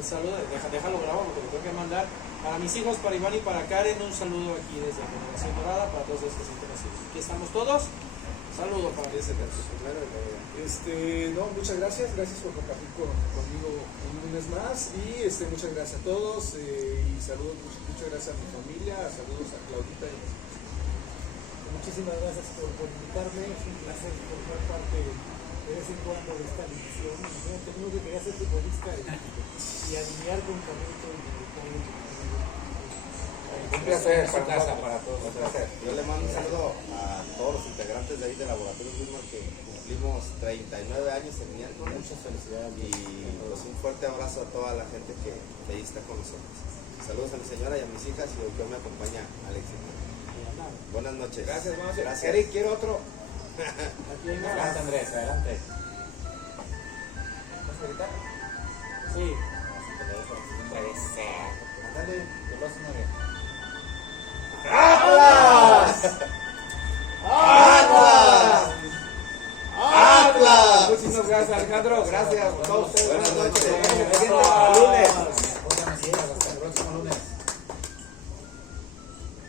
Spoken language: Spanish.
el saludo, déjalo grabado porque lo tengo que mandar para mis hijos, para Iván y para Karen, un saludo aquí desde Generación Dorada para todos los que se interesan. Aquí estamos todos. Saludo para ese caso. No, muchas gracias por compartir conmigo un lunes más y muchas gracias a todos y saludos, muchas gracias a mi familia, saludos a Claudita y muchísimas gracias por invitarme, es un placer formar parte de vez en cuando de esta edición. Imagínate, uno que quería ser futbolista y alinear con talento y un placer para todos. Un placer. Yo le mando un saludo a todos los integrantes de ahí de Laboratorio Wilmar que cumplimos 39 años en miércoles. Muchas felicidades y pues, un fuerte abrazo a toda la gente que ahí está con nosotros. Saludos a mi señora y a mis hijas y hoy que me acompaña Alexis. Buenas noches. Gracias, vamos a Gracias. Eric, quiero otro. Adelante, Andrés, adelante. ¿Vas a gritar? Sí. Puede ser. Ándale. ¿Qué pasa, María?